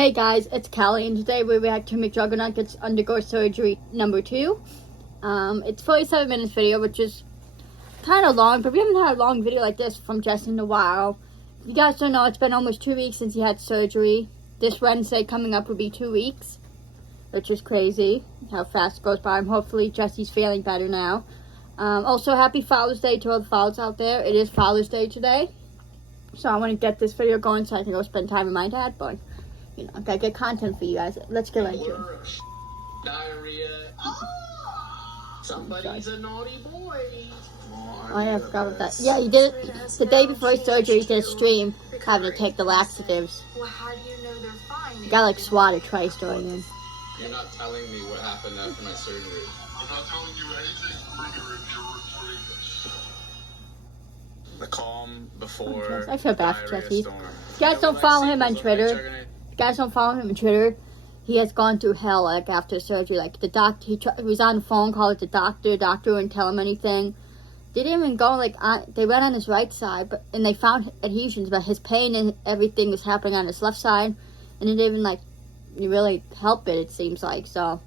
Hey guys, it's Callie, and today we react to McJuggerNuggets undergo surgery number 2. It's 47 minutes video, which is kind of long, but we haven't had a long video like this from Jesse in a while. If you guys don't know, it's been almost 2 weeks since he had surgery. This Wednesday coming up will be 2 weeks, which is crazy how fast it goes by. Hopefully Jesse's feeling better now. Also, happy Father's Day to all the fathers out there. It is Father's Day today, so I want to get this video going so I can go spend time with my dad, but you know, I gotta get content for you guys. Let's get right into it. Diarrhea. Somebody's a naughty boy. Oh yeah, I forgot about that. Yeah, he did it the day before his surgery. He did a stream having to take the laxatives. Well, how do you know they're fine? He got like swatted twice during him. You're not telling me what happened after my surgery. I'm not telling you anything. You're reporting this. The calm before. I feel bad for Jesse. storm. If you guys don't follow him on Twitter, he has gone through hell like after surgery. Like the doctor, he was on the phone call with the doctor. Doctor wouldn't tell him anything. They didn't even go like they went on his right side, and they found adhesions, but his pain and everything was happening on his left side, and it didn't even like really help it. It seems like so.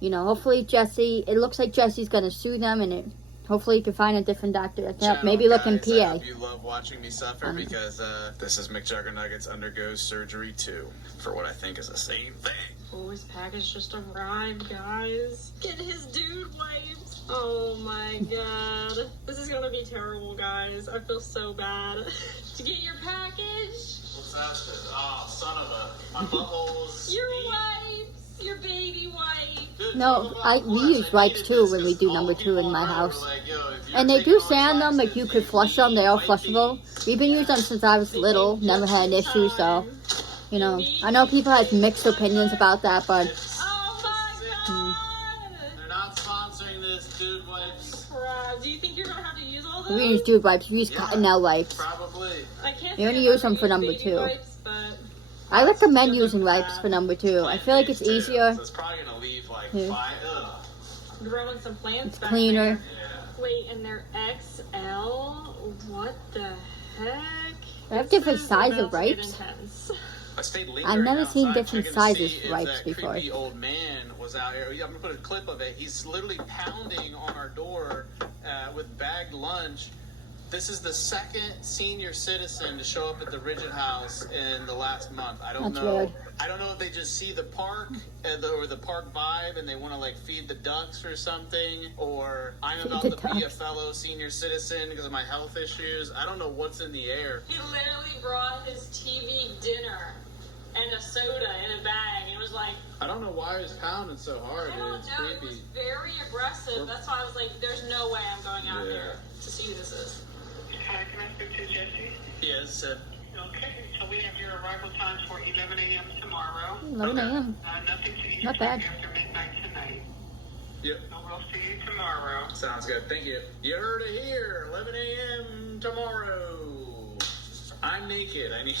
You know, hopefully Jesse. It looks like Jesse's gonna sue them, and hopefully you can find a different doctor that can help. Maybe look in PA. I hope you love watching me suffer because this is McJuggerNuggets undergoes surgery 2 for what I think is the same thing. Oh, his package just arrived, guys. Get his dude wipes. Oh my god. This is gonna be terrible, guys. I feel so bad. To get your package? What's that? Oh, son of a... My buttholes. Your wipes. Your baby wipes. No, we use wipes too when we do number 2 in my house. And they do say on them like you could flush them. They're all flushable. We've been using them since I was little. Never had an issue, so you know. I know people have mixed opinions about that, but Oh my god! They're not sponsoring this, dude wipes. Do you think you're gonna have to use all we those? use dude wipes. We use Cottonelle wipes. Probably. I can't. We only say I've use them ever for used number baby 2. wipes, but I recommend using wipes for number 2. I feel like it's easier. So it's probably gonna leave like Yeah. 5. Ugh. growing some plants. It's back cleaner. there. Wait, and they're XL? What the heck? They have This different is sizes about of to get wipes. intense. I stayed I've never outside seen different checking to sizes see for if wipes that before. creepy old man was out here. I'm gonna put a clip of it. He's literally pounding on our door with bagged lunch. This is the second senior citizen to show up at the Ridget House in the last month. I don't That's know. weird. I don't know if they just see the park or the park vibe and they want to like feed the ducks or something, or I'm Feed about the to be a ducks. fellow senior citizen because of my health issues. I don't know what's in the air. He literally brought his TV dinner and a soda in a bag. It was like, I don't know why he's pounding so hard. I don't It's know, it creepy. was very aggressive. That's why I was like, there's no way I'm going out there to see who this is. Hi, can I speak to Jesse? Yes. Okay, so we have your arrival times for 11 a.m. tomorrow. 11 a.m. Nothing to eat Not bad. after midnight tonight. Yep. So we'll see you tomorrow. Sounds good. Thank you. You heard it here. 11 a.m. tomorrow. I'm naked. I need.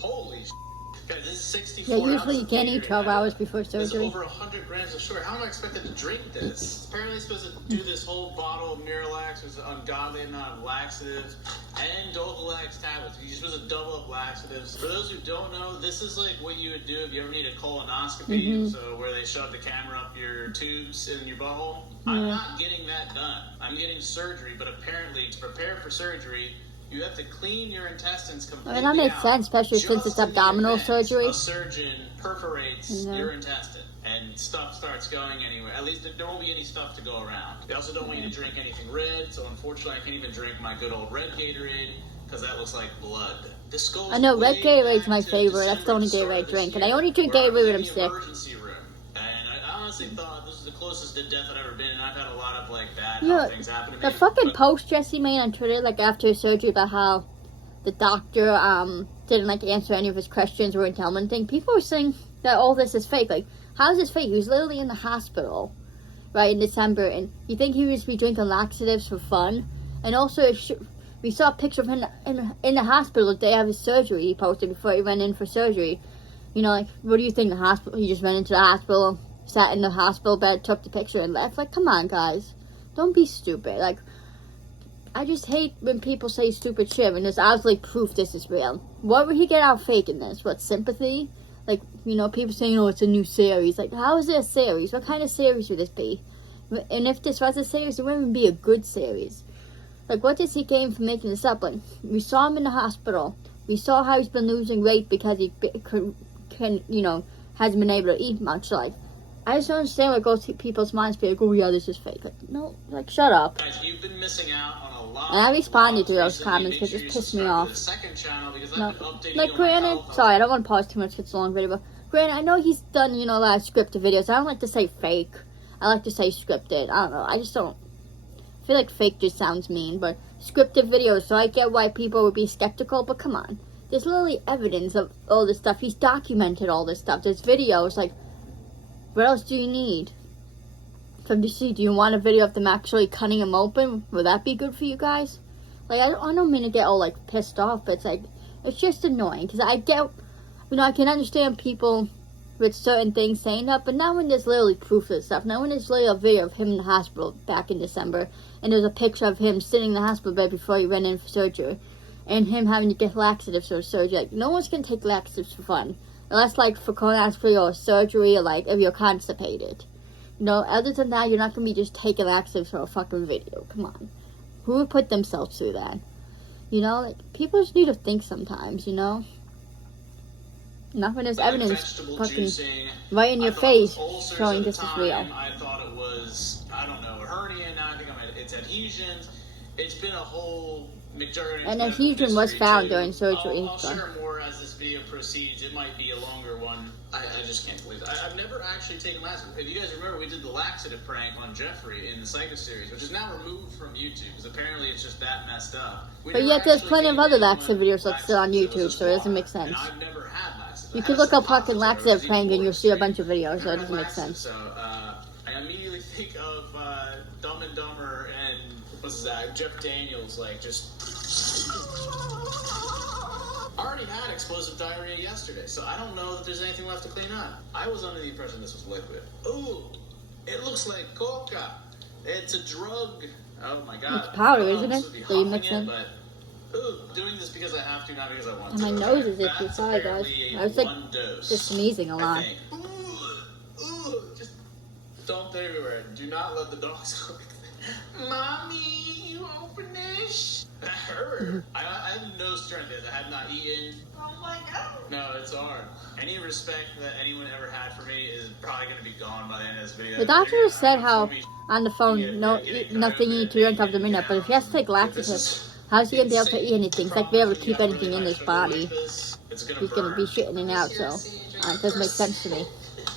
Holy sh**. Guys, this is 64 Yeah, usually ounces you can't of eat 12 Gatorade. hours before There's surgery. over 100 grams of sugar. How am I expected to drink this? Apparently, I'm supposed to do this whole bottle of Miralax, which is an ungodly amount of laxatives, and Dovalex tablets. You're supposed to double up laxatives. For those who don't know, this is like what you would do if you ever need a colonoscopy, so where they shove the camera up your tubes in your butthole. I'm not getting that done. I'm getting surgery, but apparently to prepare for surgery, you have to clean your intestines completely that makes out. sense, especially since Just it's in the abdominal event surgery. A surgeon perforates your intestine and stuff starts going anywhere. At least there won't be any stuff to go around. They also don't want you to drink anything red, so unfortunately I can't even drink my good old red Gatorade because that looks like blood. This goes I know, red way Gatorade's back my to favorite. That's the only December, Gatorade I start of drink. this And I year, only drink where I was Gatorade when in I'm the sick. emergency room. And I honestly thought this was the closest to death I've ever been, and I've had a lot of like bad health things happen to me. The fucking but- post Jesse made on Twitter, like after his surgery, about how the doctor didn't like answer any of his questions or wouldn't tell him anything. People were saying that all this is fake. Like, how is this fake? He was literally in the hospital, right, in December, and you think he was be drinking laxatives for fun? And also, we saw a picture of him in the hospital the day of his surgery. He posted before he went in for surgery. You know, like, what do you think? The hospital? He just went into the hospital, sat in the hospital bed, took the picture, and left. Like, come on, guys, don't be stupid. Like, I just hate when people say stupid shit when there's obviously proof this is real. What would he get out faking this? What, sympathy? Like, you know, people saying, oh, it's a new series. Like, how is it a series? What kind of series would this be? And if this was a series, it wouldn't even be a good series. Like, what does he gain from making this up? Like, we saw him in the hospital. We saw how he's been losing weight because he hasn't been able to eat much. Like, I just don't understand what goes through people's minds. Be like, oh yeah, this is fake. Like, no, like, shut up. Guys, you've been missing out on a lot. And I responded to those comments because it just pissed me off. No, like, granted, sorry, I don't want to pause too much because it's a long video, but granted, I know he's done, you know, a lot of scripted videos. I don't like to say fake. I like to say scripted. I don't know. I just don't. I feel like fake just sounds mean, but scripted videos, so I get why people would be skeptical, but come on. There's literally evidence of all this stuff. He's documented all this stuff. There's videos, like, what else do you need? So do you want a video of them actually cutting him open? Would that be good for you guys? Like, I don't mean to get all, like, pissed off, but it's like, it's just annoying, because I get, you know, I can understand people with certain things saying that, but not when there's literally proof of this stuff. Not when there's literally a video of him in the hospital back in December, and there's a picture of him sitting in the hospital bed before he went in for surgery, and him having to get laxatives for surgery. Like, no one's going to take laxatives for fun. Unless, like, for colonoscopy or surgery, or, like, if you're constipated. You know, other than that, you're not going to be just taking laxatives for a fucking video. Come on. Who would put themselves through that? You know, like, people just need to think sometimes, you know? Not when there's evidence fucking right in your face showing this is real. I thought it was, I don't know, a hernia. Now I think it's adhesions. It's been a whole McJuggerNuggets. An adhesion was found during surgery. I'll share more as this video proceeds. It might be a longer one. I just can't believe it. I've never actually taken laxative. If you guys remember, we did the laxative prank on Jeffrey in the Psycho series, which is now removed from YouTube because apparently it's just that messed up. But yet there's plenty of other laxative videos that's still on YouTube, so it doesn't make sense. I've never had laxative. You could look up fucking laxative prank and you'll see a bunch of videos, so it doesn't make sense. So I immediately think of Dumb and Dumber and what's that? Jeff Daniels, like just. I already had explosive diarrhea yesterday, so I don't know that there's anything left to clean up. I was under the impression this was liquid. Ooh, it looks like coca. It's a drug. Oh my god. It's powder, isn't it? So you mix it. But, ooh, doing this because I have to, not because I want and to. my nose is itchy, sorry guys. I was like just sneezing a lot. Ooh, just dump it everywhere. Do not let the dogs look. Mommy, you open this? That hurt. I have no strength. I have not eaten. Oh my god. No, it's hard. Any respect that anyone ever had for me is probably going to be gone by the end of this video. The doctor said how on the phone, nothing you eat to drink of the minute, but if he has to take laxatives, how's he going to be able to eat anything? It's like be able to keep anything in his body. He's going to be shitting it out, so it doesn't make sense to me.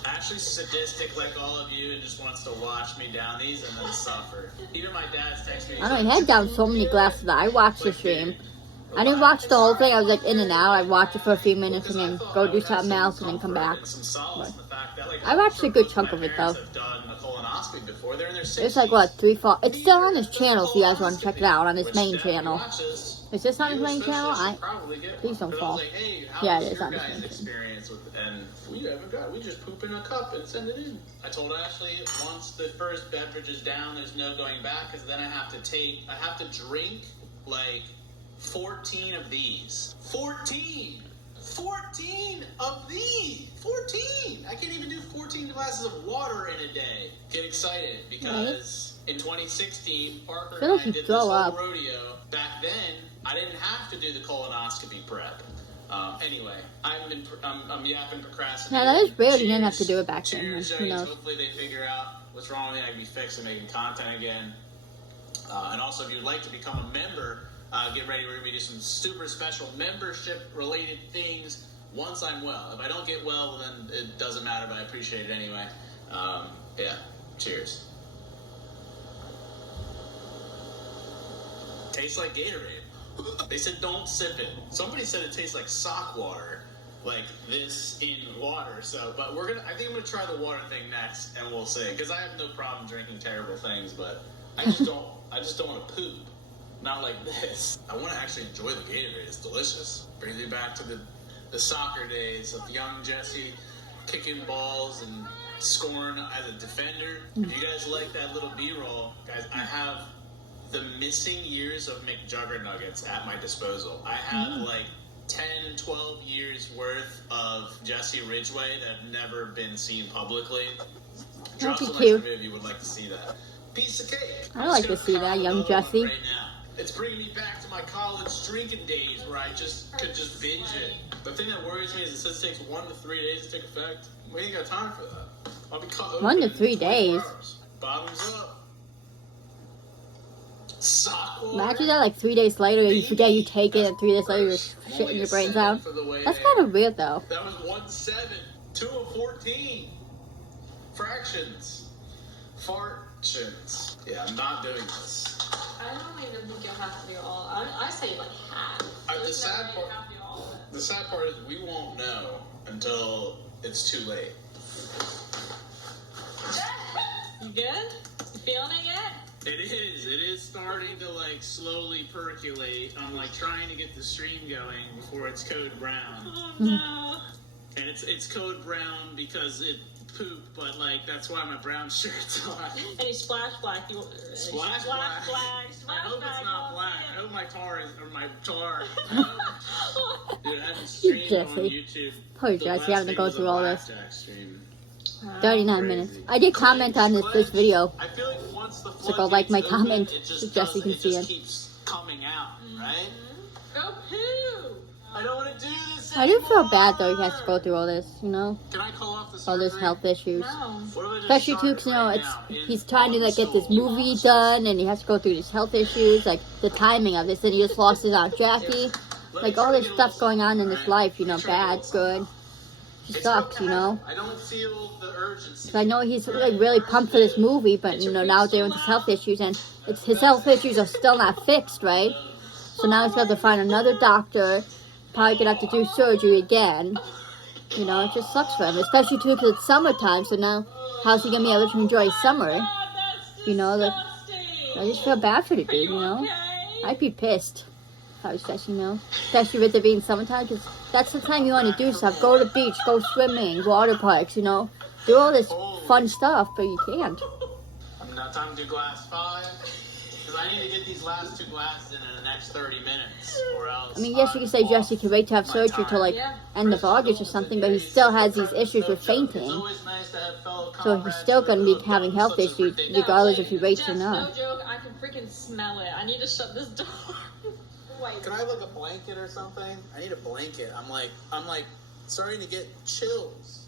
Actually sadistic like all of you and just wants to watch me down these and then suffer. Even my dad's text me. I don't know, he had down so many glasses that I watched the stream. I didn't watch the whole thing. I was like in and out. I watched it for a few minutes and then go do something else and then come back. But I watched a good chunk of it though. It's like what, 3, 4. It's still on his channel if you guys want to check it out on his main channel. Is this on his main channel? Please don't fall. Yeah, it is on his main channel. And we haven't got. We just poop in a cup and send it in. I told Ashley once the first beverage is down, there's no going back because then I have to drink like 14 of these. 14 of these. 14. I can't even do 14 glasses of water in a day. Get excited because in 2016, Parker and I did this whole rodeo. Back then, I didn't have to do the colonoscopy prep. Anyway, I'm yapping procrastinating. Yeah, that is weird. You didn't have to do it back then. Who knows? Hopefully they figure out what's wrong with me. I can be fixed and making content again. And also, if you'd like to become a member, get ready. We're going to do some super special membership-related things once I'm well. If I don't get well, then it doesn't matter, but I appreciate it anyway. Yeah, cheers. Tastes like Gatorade. They said don't sip it. Somebody said it tastes like sock water, like this in water. So, but I think I'm gonna try the water thing next, and we'll see. Because I have no problem drinking terrible things, but I just don't want to poop. Not like this. I want to actually enjoy the Gatorade. It's delicious. Brings me back to the soccer days of young Jesse kicking balls and scoring as a defender. If you guys like that little B-roll, guys, I have the missing years of McJuggerNuggets at my disposal. I have like 10, 12 years worth of Jesse Ridgway that have never been seen publicly. Drop That'd be some cute. like if you would like to see that. Piece of cake. I'd like to see that, young Jesse. Right now. It's bringing me back to my college drinking days where I could just binge it. The thing that worries me is it says it takes 1 to 3 days to take effect. We ain't got time for that. I'll be caught 1 to 3 days. Bottoms up. Sock water. Imagine that like 3 days later, you forget you take it, and 3 days later, you're shitting your brains out. That's kind of weird, though. That was 1-7, 2 of 14. Fractions. Fartions. Yeah, I'm not doing this. I don't even think you'll have to do all. I say like half. The sad part is we won't know until it's too late. You good? You feeling it yet? It is starting to like slowly percolate. I'm like trying to get the stream going before it's code brown. Oh no. And it's code brown because it pooped, but like that's why my brown shirt's on. And you splash black. Splash black. I hope it's not black. I hope my tar. Dude, I haven't streamed on YouTube. Poor The Jesse last having to thing go was a through all this. blackjack stream. 39 Crazy. minutes. I did comment on this video. I feel like once the So go like my floodgates open, comment it just so Jesse can see it. keeps coming out, right? Go poo. I don't want to do this I do feel bad though he has to go through all this, you know? Can I call off the All this surgery? health issues. No. What if I just Especially start too, 'cause, you know, right it's now in he's trying to like get this Barstool? movie done, and he has to go through these health issues, like the timing of this, and he just lost his Aunt Jackie, like all this stuff going on in his life, you know, bad, good. It It's sucks, okay. you know. I don't feel the urgency. 'Cause I know he's like really pumped for this movie, but you know now they're with his health issues, and his health issues are still not fixed, right? So now he's got to find another doctor, probably gonna have to do surgery again. You know, it just sucks for him, especially too because it's summertime. So now, how's he gonna be able to enjoy summer? God, that's You know, like, disgusting. I just feel bad for the dude. You know, I'd be pissed if I was Jesse, you know, especially with it being summertime, because that's the time you want to do stuff. Go to the beach, go swimming, water parks. You know, do all this fun stuff, but you can't. I'm not time to do glass 5 because I need to get these last 2 glasses in the next 30 minutes, or else. I mean, yes, you can say Jesse can wait to have surgery till like end of August or something, but he still has these issues with fainting. It's always nice to have fellow So he's still going to be having health issues regardless if he waits or Jess, not. no joke, I can freaking smell it. I need to shut this door. Wait. Can I have like a blanket or something? I need a blanket. I'm like starting to get chills.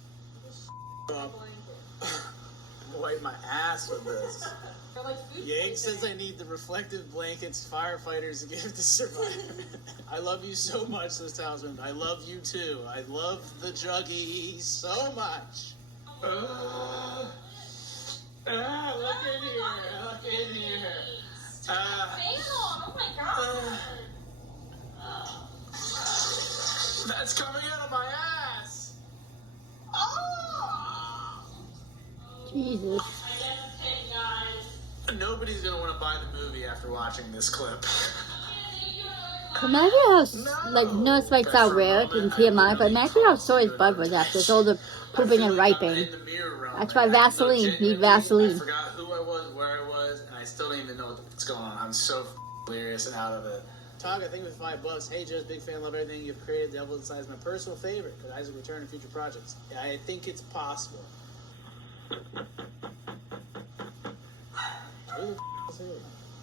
Wipe my ass with this. Or like food Yank says I need the reflective blankets firefighters give to survive. I love you so much, this talisman. I love you too. I love the Juggy so much. Look in here. Look in here. Oh my god. That's coming out of my ass. Jesus. Nobody's gonna want to buy the movie after watching this clip. Imagine how, like, no, it's like that weird in TMI, but imagine how sore his butt was after this, all the pooping and wiping. That's why Vaseline, need Vaseline. I forgot who I was, where I was, and I still don't even know what's going on. I'm so delirious and out of it. Talk, I think with $5. Hey, Joe's big fan, love everything you've created. Devil Inside is my personal favorite. Could Isaac return in future projects? Yeah, I think it's possible. Who the is he?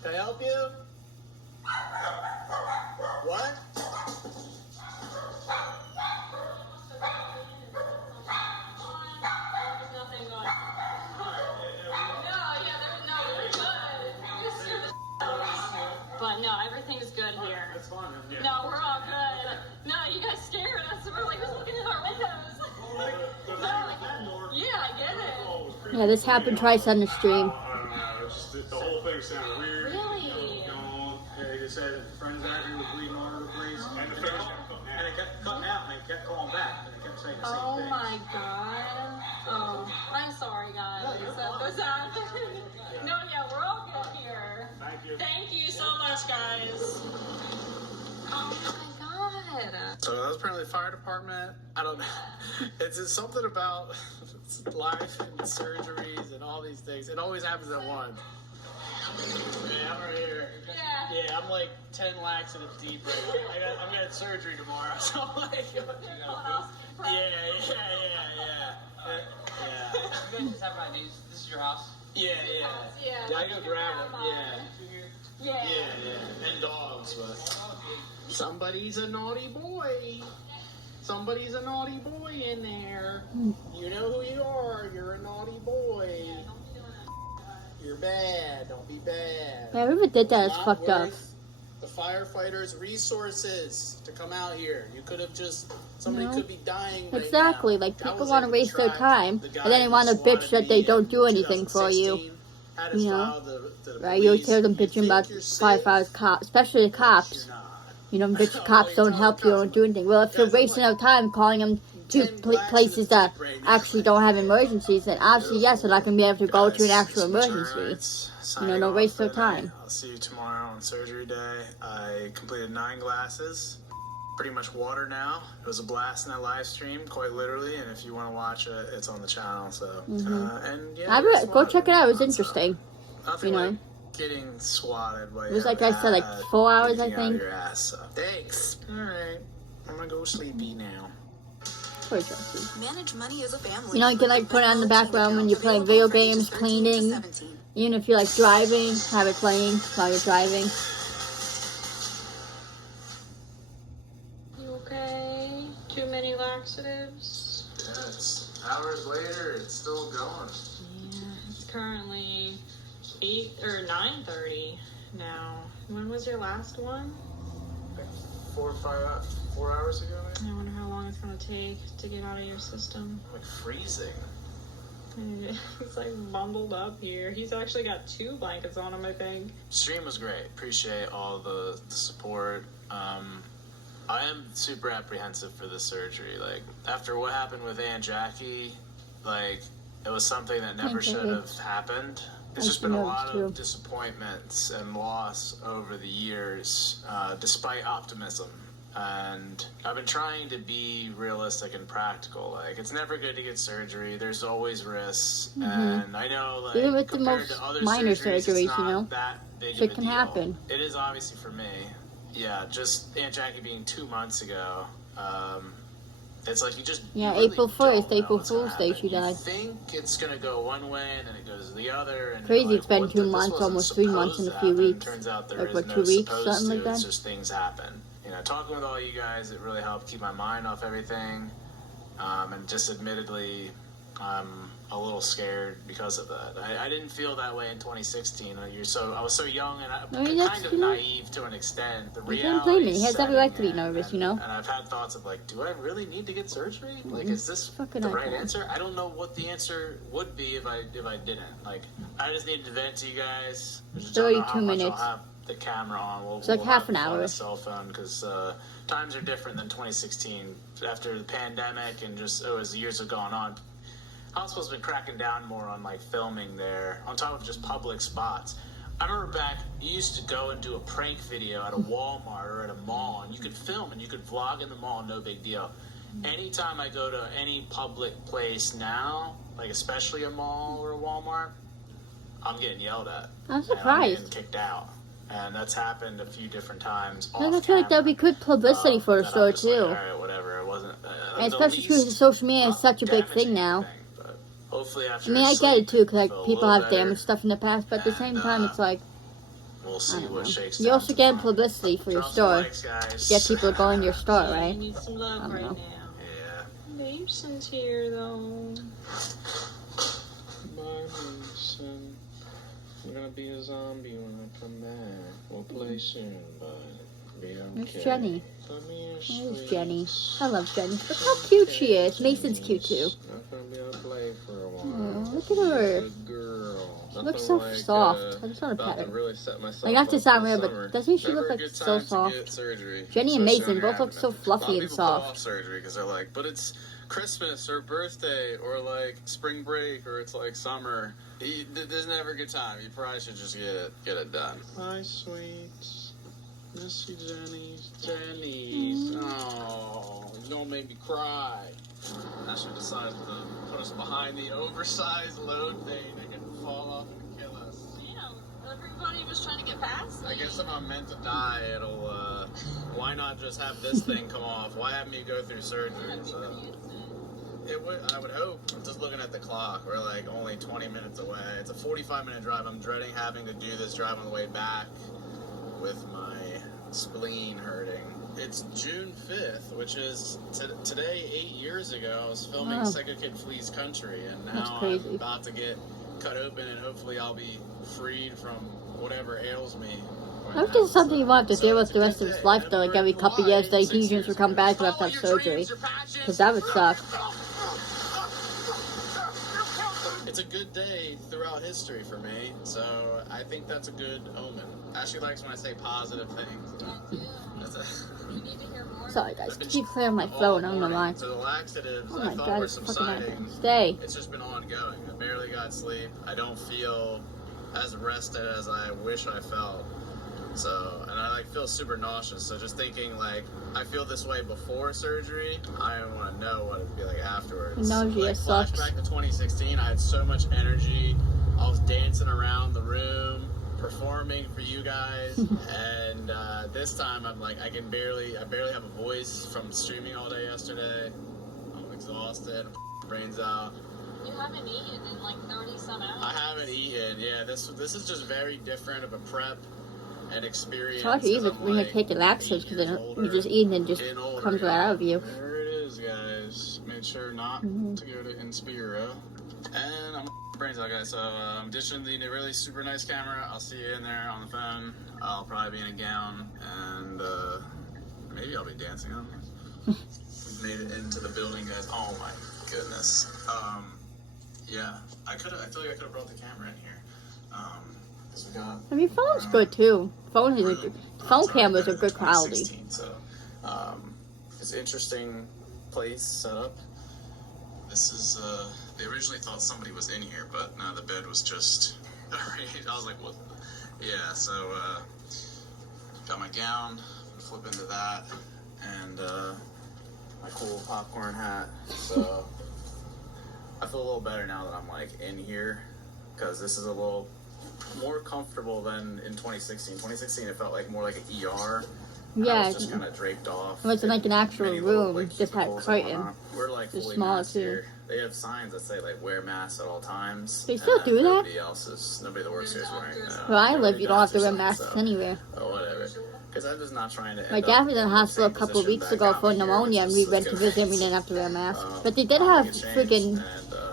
Can I help you? What? But no, everything's good here. That's fine. Yeah. No, we're all good. No, you guys scared us. We're like, who's looking in our windows? Yeah, I get it. Yeah, this happened twice on the stream. I don't know. It's just the whole thing sounded weird. Really? Going on. They said that the friends actor was bleeding all over the place, and the finish kept cutting out. And it kept cutting out, and they kept calling back, and they kept saying the same Oh thing. my god. Oh, I'm sorry, guys. That this happened. No, yeah, we're all good here. Thank you. Thank you so much, guys. Oh my god. So that was apparently the fire department. I don't know. It's just something about life and surgeries and all these things. It always happens at once. Yeah, I'm right here. Yeah, I'm like 10 laxatives deep right now. I'm getting surgery tomorrow, so I'm like, you know, yeah. You guys just have an idea. This is your house? Yeah. I go grab it. Yeah. And dogs, but somebody's a naughty boy. Somebody's a naughty boy in there. You know who you are. You're a naughty boy. You're bad. Don't be bad. Yeah, whoever did that is Not fucked up. worth the firefighters' resources to come out here. You could have just somebody No. could be dying right Exactly, now. like I people was want to able waste their track time, the guy and then they who want to bitch swatted that they me don't in do anything for you. 2016. Had his You know? file to the Right? You police. hear them You bitching think about you're safe? firefighters, cops, especially the But cops. you're not. You know, bitch, Oh, cops you don't tell help the you, cops, don't do anything. Well, if you're guys, I'm wasting like our time calling them to 10 places that laxatives deep right now. actually don't have emergencies, then obviously, yes, they're not going to be able to go to an actual emergency. You know, don't waste their time. I'll see you tomorrow on surgery day. I completed 9 glasses. Pretty much water now. It was a blast in that live stream, quite literally. And if you want to watch it, it's on the channel. So, and yeah, I we're go check it out. It was swatted. interesting. Nothing you know. like getting swatted by It was like I said, like 4 hours, I think. Your ass, so. Thanks. All right, I'm gonna go sleepy now. Poor Jesse. Manage money as a family. You know, you can like put it on the background when you're playing video games, cleaning. Even if you're like driving, have it playing while you're driving. You okay? Too many laxatives? Yeah, it's hours later, it's still going. Yeah, it's currently 8 or 9:30 now. When was your last one? Like 4 hours ago, maybe? I wonder how long it's gonna take to get out of your system. Like freezing. He's like bundled up here. He's actually got 2 blankets on him, I think. Stream was great. Appreciate all the support. I am super apprehensive for this surgery. Like, after what happened with Aunt Jackie, like, it was something that never should have happened. It's just been a lot of disappointments and loss over the years, despite optimism. And I've been trying to be realistic and practical. Like, it's never good to get surgery. There's always risks. And I know, like, even with the compared most to other minor surgeries, surgeries, it's not you know, that big shit of a can deal. happen. It is obviously for me. Yeah, just Aunt Jackie being 2 months ago. It's like you just really April 1st, don't know April what's gonna Fool's Day, happen. she died. You think it's gonna go one way and then it goes the other. And Crazy, you're like, it's been what 2 this months, wasn't almost 3 months in supposed a to few happen. weeks. Turns out there Like, is what, no 2 weeks, supposed something to. like that? It's just things happen. You know, talking with all you guys, it really helped keep my mind off everything. And just admittedly, I'm a little scared because of that. I didn't feel that way in 2016. I was so young and kind of naive to an extent. The You can't blame me. He has every right to be setting nervous, you know? And I've had thoughts of like, do I really need to get surgery? Like, is this fucking the right icon. answer? I don't know what the answer would be if I didn't. Like, I just needed to vent to you guys. I just don't know how 32 much minutes. I'll have the camera on. It's like half an have hour. a cell phone because times are different than 2016. After the pandemic and just as years have gone on, hospital's been cracking down more on like filming there on top of just public spots. I remember back, you used to go and do a prank video at a Walmart or at a mall, and you could film and you could vlog in the mall, no big deal. Anytime I go to any public place now, like especially a mall or a Walmart, I'm getting yelled at. I'm And I'm surprised. getting kicked out. And that's happened a few different times. I feel like that would be good publicity for the store, too. All right, whatever. It wasn't. And especially because social media is such a big thing now. But hopefully after I mean, I get it too, because like people have damaged stuff in the past, but at the same time, it's like, we'll see what shakes you're down also getting tomorrow. publicity for your Drop some store. likes, guys. Get people going to your store, You right? need some love I don't right know. now. Mason's here, though. Bye, Mason. I'm gonna be a zombie when I come back. We'll play soon, but be okay. There's Jenny. Come here, There's sweet. Jenny. I love Jenny. Look how cute she is. Mason's cute too. Not gonna be able to play for a while. Oh, look at her. Good girl. She looks so soft. I just want to pet her. Really set myself Like, not to up sound for weird, summer. but doesn't she Never look a like good so time to soft? get surgery, Jenny and especially Mason when both you're look so having it. fluffy A lot of and people put soft. off surgery because they're like, but it's Christmas or birthday or like spring break or it's like summer. There's never a good time. You probably should just get it done. Hi, sweets. Miss you, Jenny's. Oh, you don't make me cry. Ashley decided to put us behind the oversized load thing that can fall off and kill us. Damn, Everybody was trying to get past I me. guess if I'm meant to die, it'll, why not just have this thing come off? Why have me go through surgery? So, I would hope. I'm just looking at the clock. We're like only 20 minutes away. It's a 45-minute drive. I'm dreading having to do this drive on the way back with my spleen hurting. It's June 5th, which is today 8 years ago. I was filming Psycho Kid Flees Country, and now I'm about to get cut open, and hopefully I'll be freed from whatever ails me. I hope this is something you want to deal with the rest of his life, though. Like every couple of years, the adhesions will come back to have to have surgery. Because that would suck. It's a good day throughout history for me, so I think that's a good omen. Ashley likes when I say positive things. Sorry, guys. Keep clearing my phone. I don't know why. So the laxatives, Oh I my thought god, were it's fucking subsiding. happening. Stay. It's just been ongoing. I barely got sleep. I don't feel as rested as I wish I felt. So, and I feel super nauseous. So just thinking I feel this way before surgery, I want to know what it'd be like afterwards. Nausea sucks. Flashback to 2016, I had so much energy. I was dancing around the room, performing for you guys, and this time I'm I barely have a voice from streaming all day yesterday. I'm exhausted, brains out. You haven't eaten in 30-some hours. I haven't eaten. Yeah, this is just very different of a prep and experience. It's hard to eat when you're taking laxatives because you just eat and it just comes right out of you. There it is, guys. Made sure not to go to Inspira. And I'm brains out, guys. So I'm ditching the really super nice camera. I'll see you in there on the phone. I'll probably be in a gown, and maybe I'll be dancing. I don't know. We've made it into the building, guys. Oh my goodness. Yeah, I feel like I could have brought the camera in here. Because we got. I mean, phone's good too. Phone cameras are good quality. 16, so, it's an interesting place set up. This is, they originally thought somebody was in here, but no, the bed was just, I was like, what? Yeah, so, got my gown, flip into that, and, my cool popcorn hat, so, I feel a little better now that I'm, in here, because this is a little more comfortable than in 2016. 2016, it felt more like an ER. Yeah, I was just kind of draped off. it wasn't like an actual room. It just had a curtain. We're Just fully smaller masked too. here. They have signs that say wear masks at all times. They still do that? Nobody that works here is wearing. Where I live, you don't have to wear masks masks anywhere. Oh, whatever. Because I'm just not trying to. My dad was in the hospital a couple of weeks ago for pneumonia, and we went to visit him. We didn't have to wear masks, but they did have freaking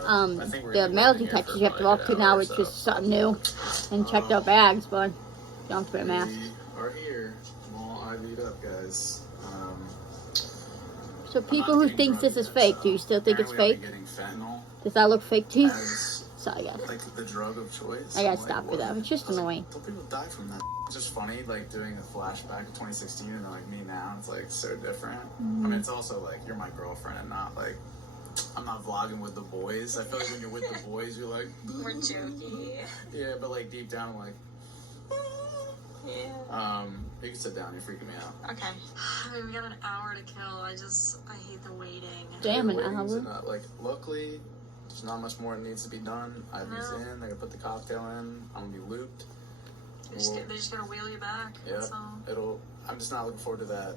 the metal detectors you have to walk to now, which is something new, and check their bags, but you don't have to wear masks. We are here. I'm all IV'd up, guys. So people who think this is fake, do you still think it's fake? Does that look fake to you? Sorry, guys. The drug of choice. I gotta stop with that. It's just annoying. Don't people die from that? It's just funny, doing a flashback of 2016 and then me now. It's so different. I mean, it's also you're my girlfriend and not I'm not vlogging with the boys. I feel like when you're with the boys, you're We're joking. yeah, but deep down, I'm Yeah. you can sit down. You're freaking me out. Okay. I mean, we got an hour to kill. I hate the waiting. Damn, an Waiting's hour. enough. Luckily, there's not much more that needs to be done. IV's in. They're gonna put the cocktail in. I'm gonna be looped. They just gotta wheel you back. Yeah. That's all. I'm just not looking forward to that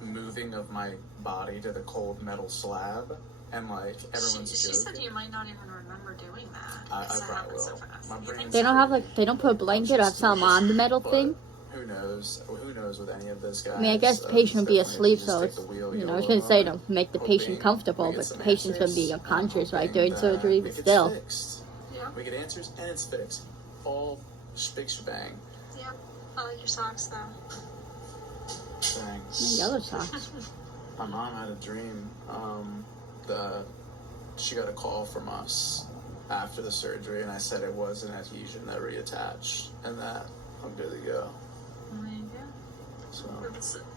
moving of my body to the cold metal slab. And everyone's She joking. said you might not even remember doing that. I Because it probably happened will. so fast. My You brain- think They don't so? have they don't put a blanket or something on the metal But thing. Who knows? Who knows with any of this, guys? I mean, I guess the patient will be asleep, so it's, I was gonna say to make the patient comfortable, but the patient's gonna be unconscious right during surgery, but still. Yeah. We get answers and it's fixed. All spick shebang. Yep. I like your socks though. Thanks. Yellow socks. My mom had a dream. She got a call from us after the surgery, and I said it was an adhesion that reattached, and that I'm good to go. There you go. So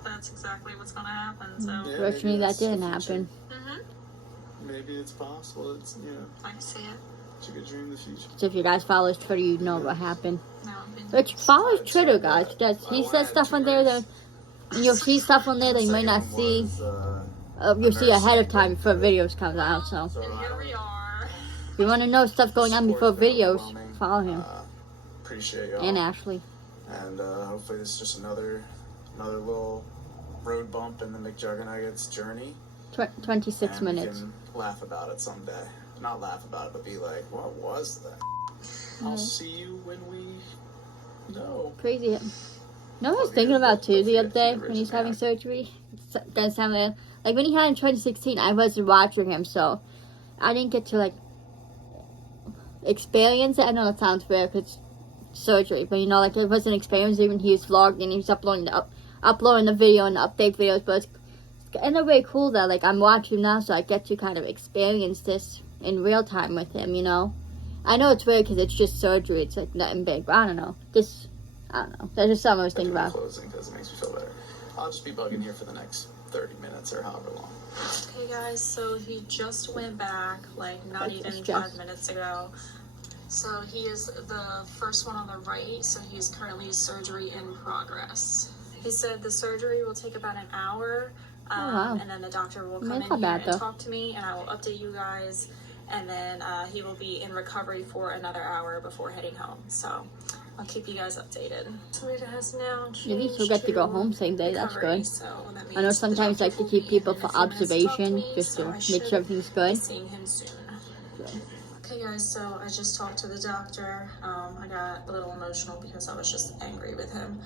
That's exactly what's gonna happen. So. yeah, Fortunately, maybe that that's the didn't future. happen. Maybe it's possible. It's I can see it. it's a good dream in the future. So if you guys follow his Twitter, you know what happened. No, I've been. But follow his Twitter, guys, because he says stuff on there that you'll see stuff on there that you might not see. You'll see ahead of time before videos comes out. So And here we are. if you want to know stuff going on before videos, follow him. Appreciate y'all. And Ashley. And hopefully this is just another little road bump in the McJuggerNuggets journey. 26 and minutes. We can laugh about it someday. Not laugh about it, but be like, what was that? I'll see you when we know. Crazy. No, I was thinking about too the other day when he's having surgery. It does sound like when he had in 2016, I wasn't watching him, so I didn't get to like experience it. I know it sounds weird because surgery, but you know, like it wasn't experience even he was vlogging and he was uploading the video and the update videos, but it's in a way cool that like I'm watching now, so I get to kind of experience this in real time with him, you know. I know it's weird because it's just surgery, it's like nothing big, but I don't know. I don't know. That's just something I was thinking about. Closing because it makes me feel better. I'll just be bugging here for the next 30 minutes or however long. Okay guys, so he just went back like not even 5 minutes ago. So he is the first one on the right, so he is currently surgery in progress. He said the surgery will take about an hour, and then the doctor will come in here and talk to me, and I will update you guys, and then he will be in recovery for another hour before heading home. So I'll keep you guys updated. So it has now changed. At least you'll get to go home same day. That's good. So that I know sometimes I like to keep people for observation, just to make sure everything's good. Seeing him soon. Okay guys, so I just talked to the doctor. I got a little emotional because I was just angry with him.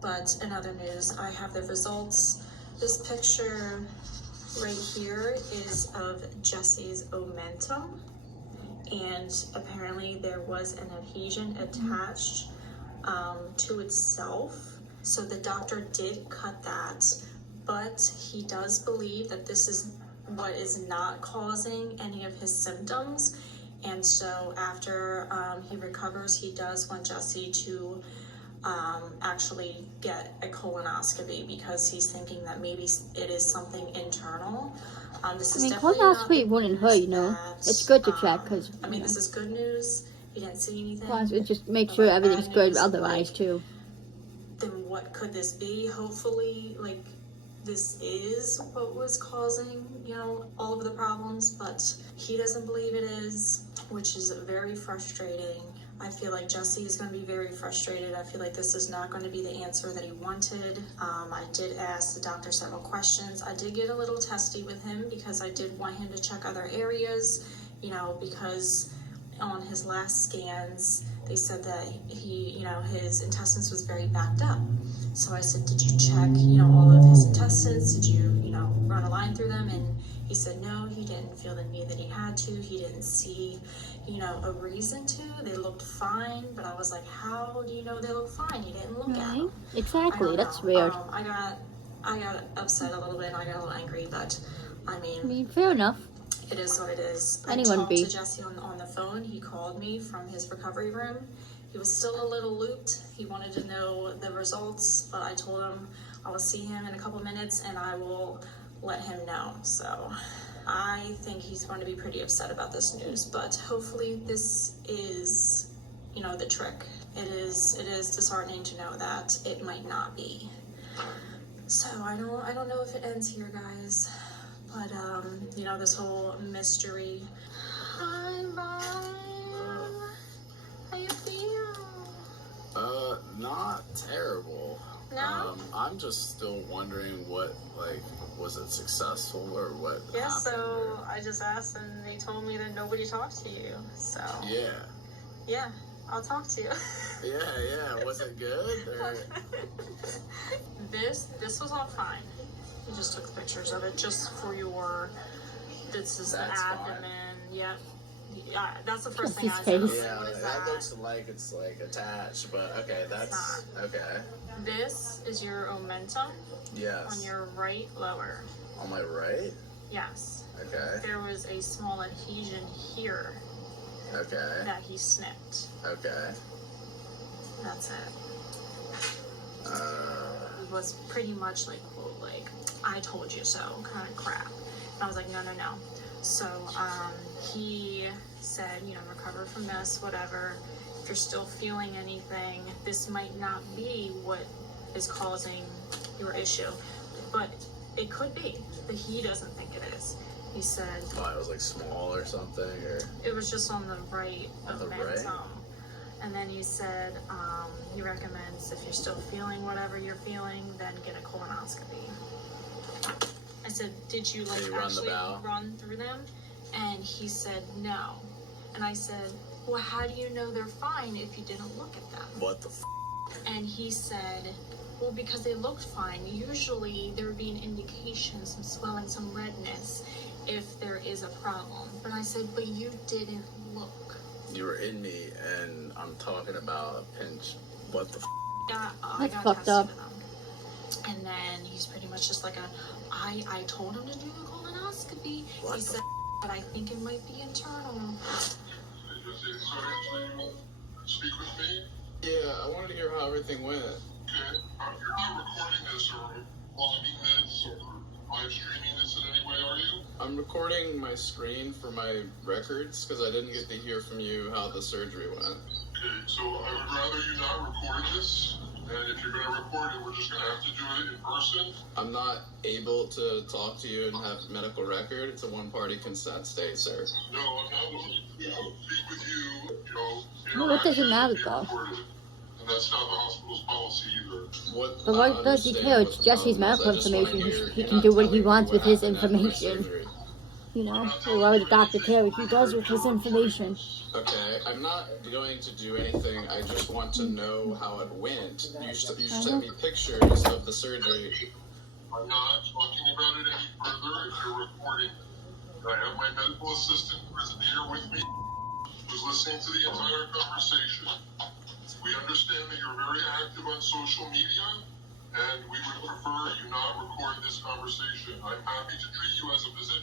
But in other news, I have the results. This picture right here is of Jesse's omentum. And apparently there was an adhesion attached to itself. So the doctor did cut that, but he does believe that this is what is not causing any of his symptoms. And so after he recovers, he does want Jesse to actually get a colonoscopy because he's thinking that maybe it is something internal. This is colonoscopy wouldn't hurt, you know. It's good to check because. I mean, this is good news. He didn't see anything. Plus, it just makes sure everything's good otherwise too. Then what could this be? Hopefully, like, this is what was causing, you know, all of the problems, but he doesn't believe it is, which is very frustrating. I feel like Jesse is going to be very frustrated. I feel like this is not going to be the answer that he wanted. I did ask the doctor several questions. I did get a little testy with him because I did want him to check other areas, you know, because on his last scans, they said that he, you know, his intestines was very backed up. So I said, did you check, you know, all of his intestines? Did you, you know, run a line through them? And he said, no, he didn't feel the need that he had to. He didn't see, you know, a reason to. They looked fine, but I was like, how do you know they look fine? You didn't look at them. Exactly, that's weird. I got upset a little bit and I got a little angry, but I mean, fair enough. It is what it is. Anyone I talked be. to Jesse on the phone. He called me from his recovery room. He was still a little looped. He wanted to know the results, but I told him I will see him in a couple minutes and I will let him know. So I think he's going to be pretty upset about this news, but hopefully this is, you know, the trick. It is disheartening to know that it might not be. So I don't know if it ends here, guys. But, you know, this whole mystery. Hi, Mom. How you feel? Not terrible. No? I'm just still wondering what, like, was it successful or what Yeah, happened? so I just asked and they told me that nobody talked to you, so. Yeah. Yeah, I'll talk to you. Yeah, was it good? Or... This was all fine. I just took pictures of it just for your, this is That's the fine. abdomen, yep. Yeah, that's the first Just thing I his said. face. Yeah, What is that that? looks like it's like attached, but okay, that's okay. This is your omentum Yes. on your right lower. On my right? Yes. Okay. There was a small adhesion here Okay. that he snipped. Okay. That's it. It was pretty much like, quote, like, I told you so kind of crap. And I was like, no. So he said, you know, recover from this, whatever. If you're still feeling anything, this might not be what is causing your issue. But it could be, but he doesn't think it is. He said... Oh, it was like small or something, or... It was just on the right On the omentum. right? And then he said he recommends if you're still feeling whatever you're feeling, then get a colonoscopy. I said, did you like actually run through them? And he said no. And I said, well, how do you know they're fine if you didn't look at them? What the And he said, well, because they looked fine. Usually there would be an indication, some swelling, some redness, if there is a problem. But I said, but you didn't look. You were in me, and I'm talking about a pinch. What the I got fucked tested up. to them. And then he's pretty much just like I told him to do the colonoscopy. What He said, but I think it might be internal. Speak with me? Yeah, I wanted to hear how everything went. Okay. You're not recording this or logging this or live streaming this in any way, are you? I'm recording my screen for my records because I didn't get to hear from you how the surgery went. Okay, so I would rather you not record this. And if you're going to record it, we're just going to have to do it in person. I'm not able to talk to you and have medical record. It's a one-party consent state, sir. No, I'm not willing to speak with you, Well, what does it matter, though? And that's not the hospital's policy either. What? But what does he care? It's Jesse's medical information. He can do what he wants with his information. You know, or why would the doctor care what he does with his information? Okay, I'm not going to do anything. I just want to know how it went. You sent me pictures of the surgery. I'm not talking about it any further if you're recording. I have my medical assistant who is here with me, who's listening to the entire conversation. We understand that you're very active on social media, and we would prefer you not record this conversation. I'm happy to treat you as a visit,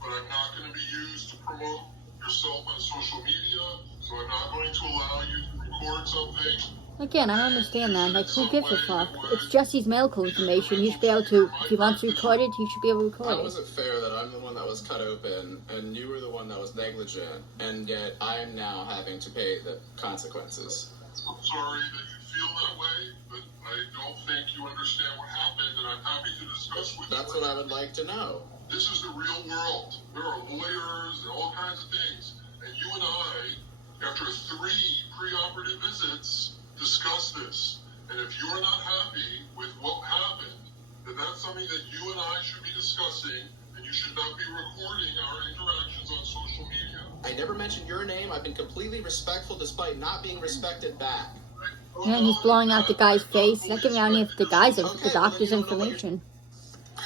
but I'm not going to be used to promote yourself on social media, so I'm not going to allow you to record something. Again, I don't understand that. Like, who gives a fuck? It's Jesse's medical information. He should be able to, if he wants to record it, he should be able to record How it. is it fair that I'm the one that was cut open, and you were the one that was negligent, and yet I am now having to pay the consequences? I'm sorry that you feel that way, but I don't think you understand what happened, and I'm happy to discuss with you. That's what I would like to know. This is the real world. There are lawyers and all kinds of things. And you and I, after 3 pre-operative visits, discuss this. And if you're not happy with what happened, then that's something that you and I should be discussing, and you should not be recording our interactions on social media. I never mentioned your name. I've been completely respectful despite not being respected back. And he's blowing out the guy's face. He's not giving out any of the doctor's information.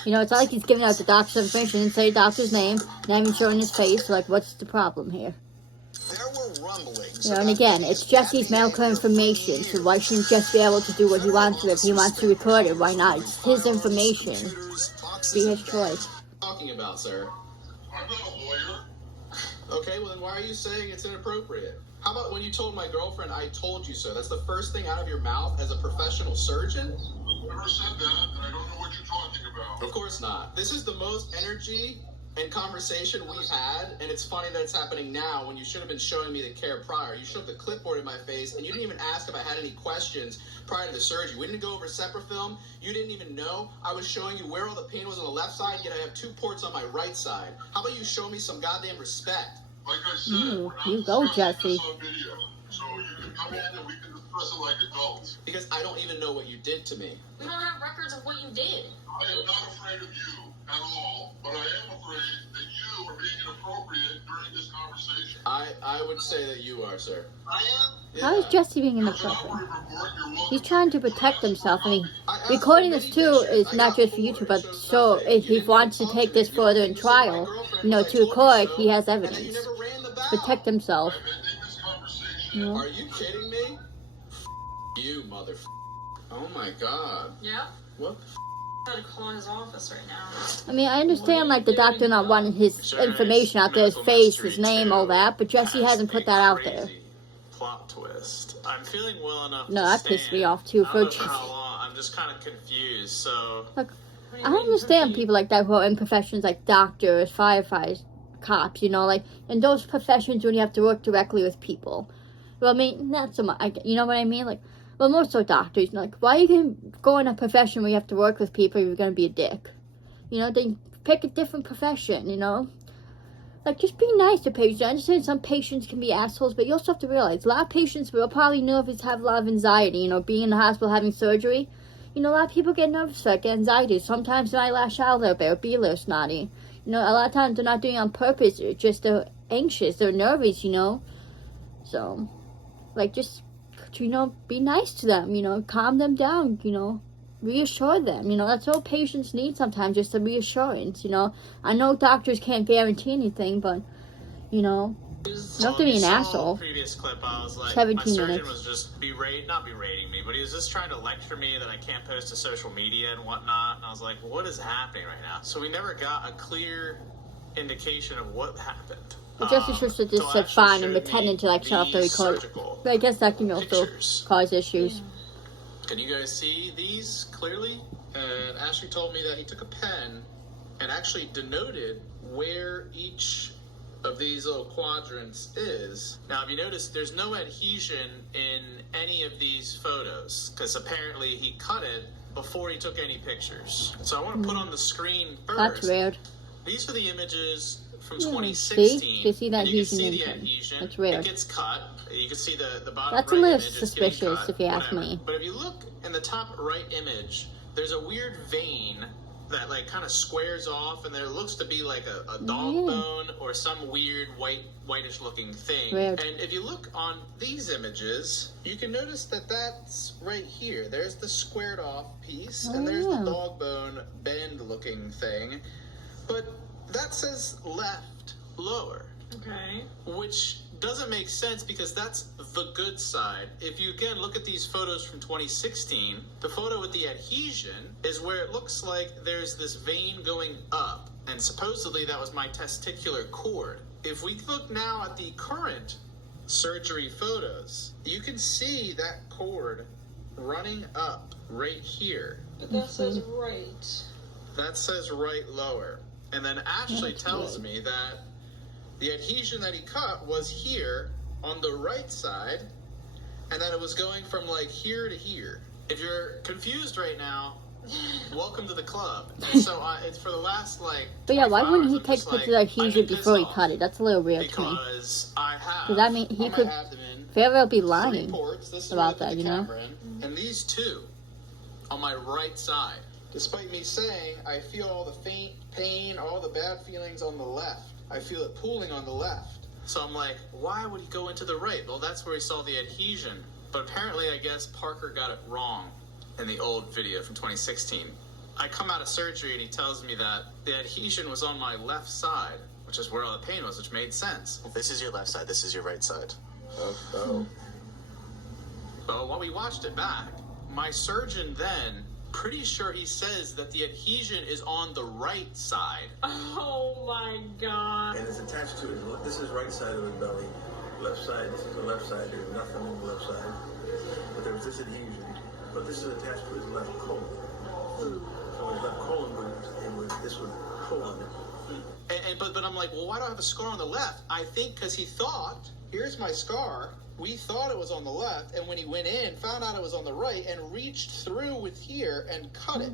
You know, it's not like he's giving out the doctor's information and say the doctor's name, not even showing his face. Like, what's the problem here? There were rumblings. You know, and again, it's Jesse's medical information, so why shouldn't Jesse be able to do what he wants with it? If he wants to record it, why not? It's his information. Be his choice. Talking about, sir. I'm not a lawyer. Okay, well then why are you saying it's inappropriate? How about when you told my girlfriend, I told you so? That's the first thing out of your mouth as a professional surgeon? I've never said that, and I don't know what you're talking about. Of course not. This is the most energy and conversation we've had, and it's funny that it's happening now when you should have been showing me the care prior. You shoved the clipboard in my face, and you didn't even ask if I had any questions prior to the surgery. We didn't go over separate film. You didn't even know. I was showing you where all the pain was on the left side, yet I have 2 ports on my right side. How about you show me some goddamn respect? Like I said, we're not You go, discussing Jesse. this on video. So you can come in and we can discuss it like adults. Because I don't even know what you did to me. We don't have records of what you did. I am not afraid of you at all, but I am afraid that you are being inappropriate during this conversation. I would say that you are, sir. I am? How is Jesse being There's an inappropriate? operative report. You're welcome. He's trying to protect himself. I mean, recording this too is not just for YouTube, but so if he wants to take this further in trial, you know, to court, he has evidence. Protect himself. I'm ending this conversation. You know? Are you kidding me? You mother. Oh my god. Yeah? What? I'm gonna call his office right now. I mean, I understand, like, the doctor not wanting his information out there, his face, his name, all that, but Jesse hasn't put that out there. Plot twist. I'm feeling well enough. No, to that pissed stand. me off, too, I for don't know Jesse. how long. I'm just kind of confused, so... Look, I understand people like that who are in professions like doctors, firefighters, cops, you know, like, in those professions when you have to work directly with people. Well, I mean, not so much, you know what I mean? Like, well, more so doctors, you know, like, why are you going to go in a profession where you have to work with people if you're going to be a dick? You know, then pick a different profession, you know? like, just be nice to patients. I understand some patients can be assholes, but you also have to realize a lot of patients will probably nervous, have a lot of anxiety, you know, being in the hospital, having surgery. You know, a lot of people get nervous, like, get anxiety. Sometimes they might lash out a little bit or be a little snotty. You know, a lot of times they're not doing it on purpose. It's just they're anxious, they're nervous, you know. So, like, just, you know, be nice to them, you know, calm them down, you know. Reassure them, you know, that's all patients need sometimes, just a reassurance, you know. I know doctors can't guarantee anything, but, you know, you have to be an asshole. Previous clip, I was like, 17 my surgeon minutes. was just not berating me, but he was just trying to lecture me that I can't post to social media and whatnot, and I was like, what is happening right now? So we never got a clear indication of what happened. But just said fine and pretending to, like, shut off the record. But I guess that can also cause issues. Yeah. Can you guys see these clearly? And Ashley told me that he took a pen and actually denoted where each of these little quadrants is. Now, if you notice, there's no adhesion in any of these photos, because apparently he cut it before he took any pictures. So I want to put on the screen first. That's weird. These are the images from 2016. See? You see that you can see adhesion the in adhesion. That's weird. It gets cut. You can see the bottom That's right a little image suspicious, cut, if you ask whatever. me. But if you look in the top right image, there's a weird vein that, like, kind of squares off, and there looks to be like a dog bone or some weird whitish looking thing. Weird. And if you look on these images, you can notice that that's right here. There's the squared off piece, and there's the dog bone bend looking thing. But that says left lower. Okay. Which doesn't make sense because that's the good side. If you again look at these photos from 2016, the photo with the adhesion is where it looks like there's this vein going up, and supposedly that was my testicular cord. If we look now at the current surgery photos, you can see that cord running up right here. But that says right. That says right lower. And then Ashley tells me that the adhesion that he cut was here on the right side, and that it was going from, like, here to here. If you're confused right now, welcome to the club. And so it's for the last, like, but yeah, why wouldn't he I'm take just pictures like, of adhesion before he cut it? That's a little weird to me. because I have Because, I mean, he on my could abdomen very well be 3 lying ports. This is about where I that, put you the know? camera in, and these 2 on my right side. Despite me saying I feel all the faint pain, all the bad feelings on the left. I feel it pooling on the left. So I'm like, why would he go into the right? Well, that's where he saw the adhesion. But apparently, I guess Parker got it wrong in the old video from 2016. I come out of surgery and he tells me that the adhesion was on my left side, which is where all the pain was, which made sense. This is your left side. This is your right side. But when we watched it back, my surgeon then, pretty sure he says that the adhesion is on the right side. Oh my god. And it's attached to it. This is right side of the belly. Left side, this is the left side. There's nothing on the left side. But there was this adhesion. But this is attached to his left colon. So his left colon this would pull on it. But I'm like, well, why do I have a scar on the left? I think because he thought, here's my scar. We thought it was on the left, and when he went in, found out it was on the right, and reached through with here and cut it.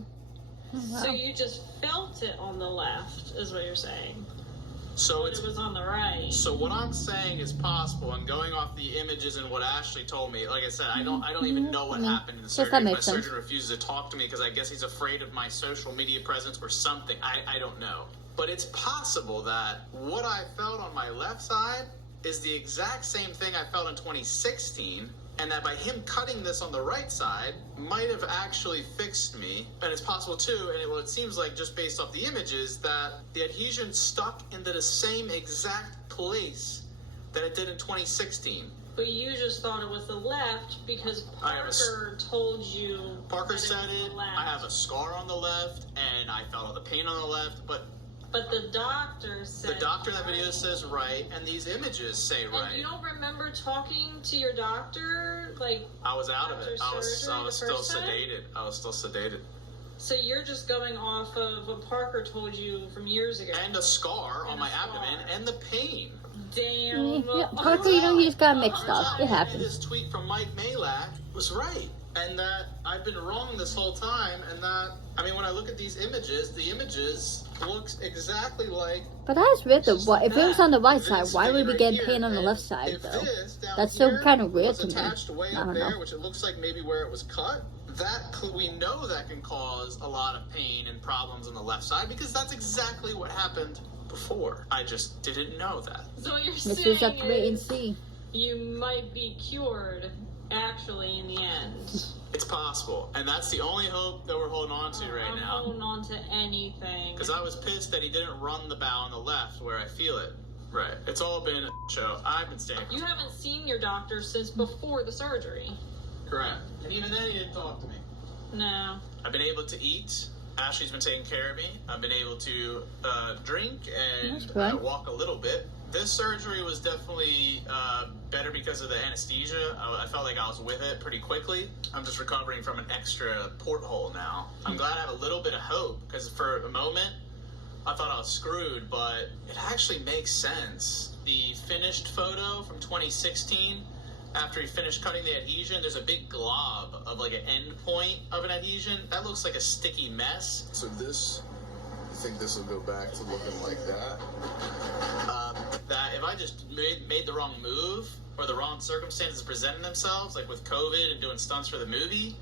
Wow. So you just felt it on the left, is what you're saying. So But it was on the right. So what I'm saying is possible, and going off the images and what Ashley told me, like I said, I don't even know what happened in the surgery. My surgeon refuses to talk to me because I guess he's afraid of my social media presence or something. I don't know. But it's possible that what I felt on my left side is the exact same thing I felt in 2016, and that by him cutting this on the right side might have actually fixed me. And it's possible too, and it seems like just based off the images, that the adhesion stuck into the same exact place that it did in 2016. But you just thought it was the left because Parker told you. Parker said it. I have a scar on the left, and I felt all the pain on the left, But the doctor said. The doctor in that video says right, and these images say right. And you don't remember talking to your doctor, like? I was out of it. I was still sedated. I was still sedated. So you're just going off of what Parker told you from years ago. And a scar on my abdomen, and the pain. Damn. Yeah, Parker, you know, he just got mixed up. It happens. This tweet from Mike Malak was right. and that I've been wrong this whole time, and that, I mean, when I look at these images, the images looks exactly like... But that's weird though. What, if it was on the right side, why would we get pain on the left side though? That's so kind of weird to me. Attached way I up don't there, know. which it looks like maybe where it was cut. We know that can cause a lot of pain and problems on the left side because that's exactly what happened before. I just didn't know that. So what you're Let's saying just have to wait and is see. you might be cured, actually, in the end. It's possible, and that's the only hope that we're holding on to right I'm now. holding on to anything. Because I was pissed that he didn't run the bow on the left where I feel it. Right. It's all been a show. I've been staying. You haven't seen your doctor since before the surgery. Correct. And even then, he didn't talk to me. No. I've been able to eat. Ashley's been taking care of me. I've been able to drink and walk a little bit. This surgery was definitely better because of the anesthesia. I felt like I was with it pretty quickly. I'm just recovering from an extra porthole now. I'm glad I have a little bit of hope because for a moment, I thought I was screwed, but it actually makes sense. The finished photo from 2016, after he finished cutting the adhesion, there's a big glob of like an end point of an adhesion. That looks like a sticky mess. So this, you think this will go back to looking like that? That if I just made the wrong move or the wrong circumstances presenting themselves, like with COVID and doing stunts for the movie,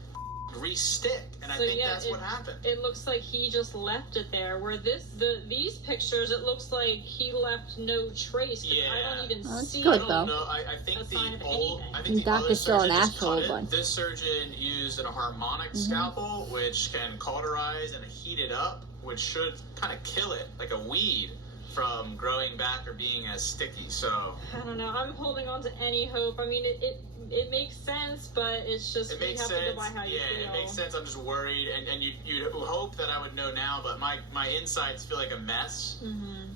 re-stick. And I think that's what happened. It looks like he just left it there. Where these pictures, it looks like he left no trace. Yeah. I don't even see. Good, I though. don't know. I think The the other doctor's still an surgeon just asshole, cut it. but... This surgeon used a harmonic scalpel, which can cauterize and heat it up, which should kind of kill it, like a weed, from growing back or being as sticky. So I don't know. I'm holding on to any hope. I mean, it makes sense, but it's just it makes you have sense. to go by how you feel. It makes sense. I'm just worried, and you hope that I would know now, but my insides feel like a mess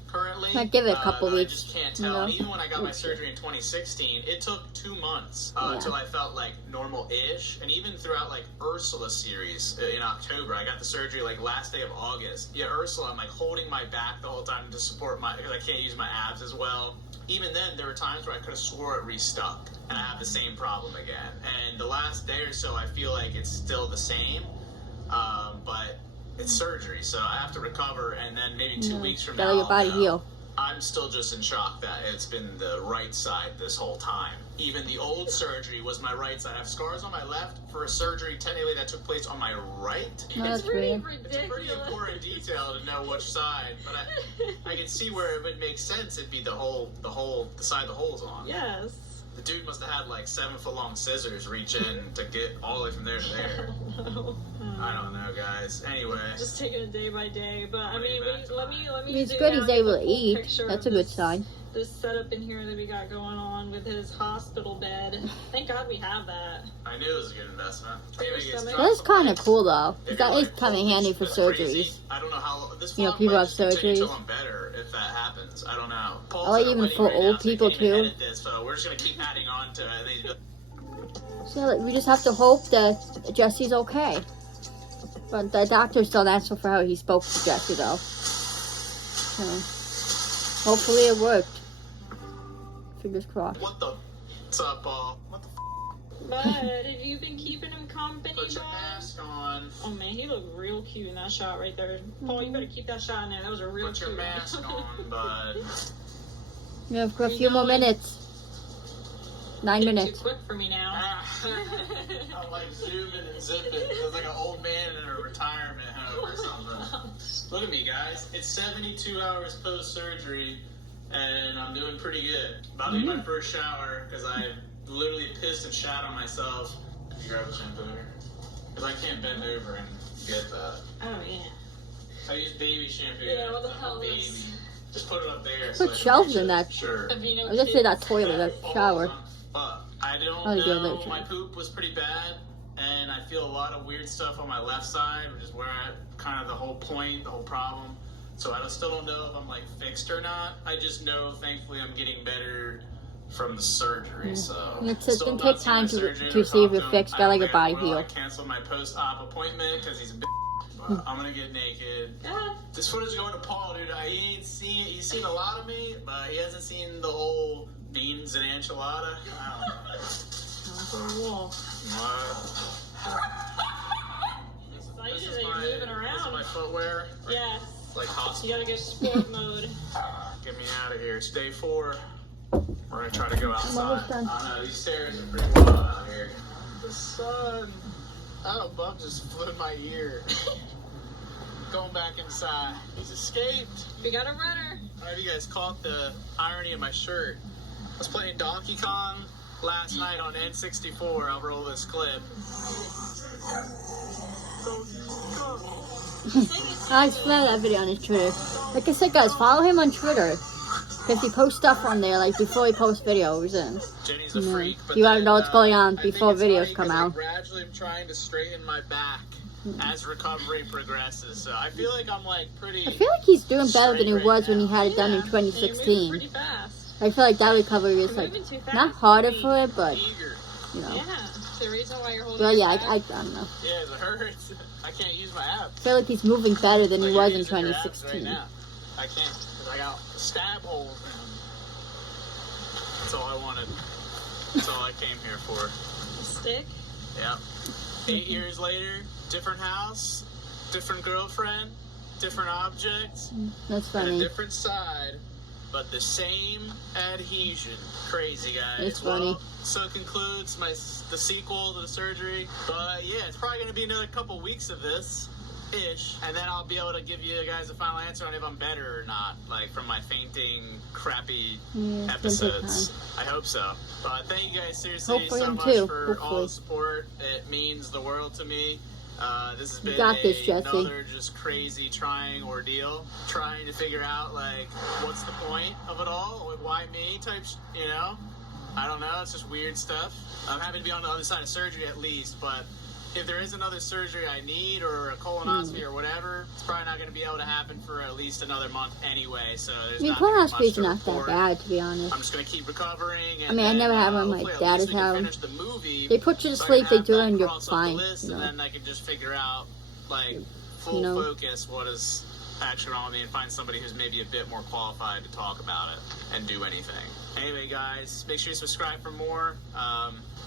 currently. I'd give it a couple weeks. I just can't tell. You know? And even when I got my surgery in 2016, it took 2 months until I felt like normal-ish. And even throughout like Ursula series in October, I got the surgery like last day of August. Yeah, Ursula, I'm like holding my back the whole time to support because I can't use my abs as well. Even then, there were times where I could have swore it restuck, and I have the same problem again. And the last day or so, I feel like it's still the same, but it's surgery, so I have to recover, and then maybe 2 weeks from now, let your body heal. I'm still just in shock that it's been the right side this whole time. Even the old surgery was my right side. I have scars on my left for a surgery technically that took place on my right. No, that's weird. It's a pretty important detail to know which side, but I can see where it would make sense. It'd be the side the hole's on. Yes. The dude must have had like 7-foot-long scissors reach in to get all the way from there to there. I don't know, guys. Anyway, Just taking it day by day, but I mean, let me. It's zoom good out he's and able get to the full eat. picture That's of a good this- sign. This setup in here that we got going on with his hospital bed. Thank God we have that. I knew it was a good investment. Anyway, guys, That's kind of cool though. if That you're is like, kind of "Oh, handy this for is crazy," surgeries. I don't know how this You know, vlog people might have just continue till surgeries. I'm better if that happens. I don't know. Paul's Or at a even wedding for right old now, so I people, can't even too. edit this, so we're just gonna keep adding on to it. So like, we just have to hope that Jesse's okay. But the doctor still answered for how he spoke to Jesse though. So hopefully it worked. Fingers crossed. What's up, Paul? What the But have you been keeping him company, Put your bud? mask on. Oh man, he looked real cute in that shot right there. Paul, you better keep that shot in there. That was a real Put your cute mask one. on, bud. We have for a few more minutes. 9 Getting minutes. too quick for me now. I'm like zooming and zipping. It's like an old man in a retirement home or something. Look at me, guys. It's 72 hours post-surgery, and I'm doing pretty good. About to get my first shower, because I literally pissed and shat on myself. Can you grab a shampoo here? Because I can't bend over and get that. Oh yeah. I use baby shampoo. Yeah, what the I'm a hell baby. is- Just put it up there. Put I can shelves reach in it. that. Sure. Have you I was just say that toilet, that shower. But I don't Oh, you do a know. little My change. poop was pretty bad, and I feel a lot of weird stuff on my left side, which is where kind of the whole point, the whole problem. So I still don't know if I'm like fixed or not. I just know, thankfully, I'm getting better from the surgery. So It's still gonna not take seen my time surgeon to or see if talked you're to him. fixed. I Gotta don't get think body I'm gonna, heal. like, cancel my post-op appointment because he's a bitch. But I'm gonna get naked. Yeah. This footage going to Paul, dude. He ain't seen. He's seen a lot of me, but he hasn't seen the whole beans and enchilada. I don't know. For a wolf. What? Excited that you're moving This is around. my footwear. Yes. Like You hospital. gotta go sport mode. Get me out of here. It's day 4. We're gonna try to go outside. almost done. I know these stairs are pretty wild out here. The sun. Oh, a bug just flew in my ear. Going back inside. He's escaped. We got a runner. I don't know if you guys caught the irony of my shirt. I was playing Donkey Kong last night on N64. I'll roll this clip. I explained that video on his Twitter. Like I said, guys, follow him on Twitter. Because he posts stuff on there, like, before he posts videos. And Jenny's a freak, but you gotta then, know what's going on I think before it's videos funny come 'cause out. I gradually am trying to straighten my back as recovery progresses. So I feel like I'm, like, pretty... I feel like he's doing better than he straight was right when he now. had it done in Yeah, and you're moving 2016. pretty fast. I feel like that recovery is, You're like, moving too fast. not harder for it, but, Eager. you know. Yeah. The reason why you're holding Well, yeah, your back. I don't know. Yeah, it hurts. I can't use my abs. I feel like he's moving better than he Like, was you're in using your abs 2016. Right now. I can't, because I got stab holes in them. That's all I wanted. That's all I came here for. A stick. Yeah. 8 years later, different house, different girlfriend, different objects, That's and a funny. different side, but the same adhesion. Crazy, guys. It's funny. Well, so concludes the sequel to the surgery. But yeah, it's probably going to be another couple weeks of this. Ish, and then I'll be able to give you guys a final answer on if I'm better or not, like from my fainting, crappy Yeah, it's gonna take episodes. I hope so. But thank you guys seriously Hope for so him much too, for all hopefully. the support. It means the world to me. This has been got this, Jesse. another just crazy trying ordeal, trying to figure out like what's the point of it all, like, why me type, you know? I don't know. It's just weird stuff. I'm happy to be on the other side of surgery at least, but if there is another surgery I need or a colonoscopy or whatever, it's probably not going to be able to happen for at least another month anyway. So there's I mean, not gonna be much colonoscopies to are look not that forward. bad, to be honest. I'm just going to keep recovering. And I mean, I never had one. My hopefully at dad least has we can had finish the movie. They put you to so I sleep, can they do it, have and that you're crossed off fine, the list, you know. And then I can just figure out, like, full You know. focus what is actually wrong with me and find somebody who's maybe a bit more qualified to talk about it and do anything. Anyway, guys, make sure you subscribe for more.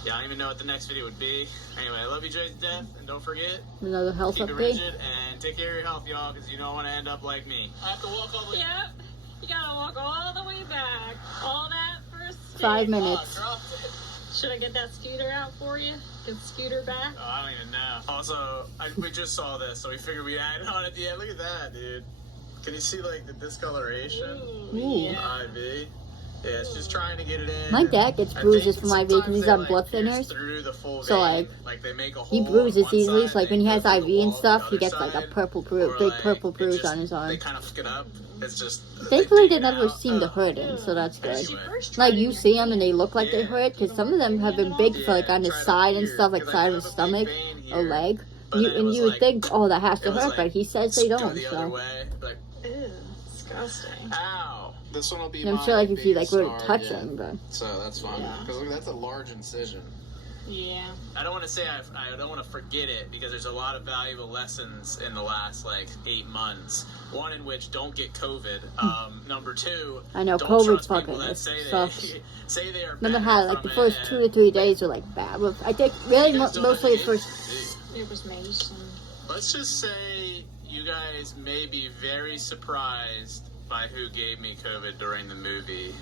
Yeah, I don't even know what the next video would be. Anyway, I love you guys to death, and don't forget, Another health keep it update. rigid and take care of your health, y'all, because you don't want to end up like me. I have to walk all the way. Yep. You gotta walk all the way back. All that for a stick. 5 Oh, minutes. I dropped it. Should I get that scooter out for you? Get the scooter back? Oh, I don't even know. Also, we just saw this, so we figured we'd add it on at the end. Look at that, dude. Can you see, like, the discoloration? Ooh. IV. Yeah, it's just trying to get it in. My dad gets I bruises think from IV because sometimes he's they, on like, blood pierce thinners. through the full So, vein. like, they make a he hole on bruises one easily. side, So, like, when he they has go through IV the and wall stuff, on he the gets, other like, a side, purple bruise, or, big like, purple it bruise just- on his arm. They kind of fuck it up. It's just... Thankfully, they dig it never out. seem to hurt him, so that's good. Did you first try Like, it you in see your them and they look like they Yeah. hurt, because some of them have been big for, like, on his try it side and here, stuff, like, 'cause I side do of his have a big stomach vein or here, leg. but then it And was you would like- think, oh, that has it to was hurt, like, but he says they go don't, the other so. way, like, Ew, disgusting. ow. This one will be I'm my sure, like, if you, like, biggest were to scar touch yet. him, but. So that's fine. Yeah. Because look, that's a large incision. Yeah. I don't want to say I don't want to forget it because there's a lot of valuable lessons in the last like 8 months. One in which don't get COVID. Number 2, I know, don't COVID's trust people fucking, that it say sucks. say they are Remember better how, like, from the first it, 2 to 3 days were, like, bad. Well, I think, really, You guys don't mostly the have first. AIDS? It was medicine. Let's just say you guys may be very surprised by who gave me COVID during the movie,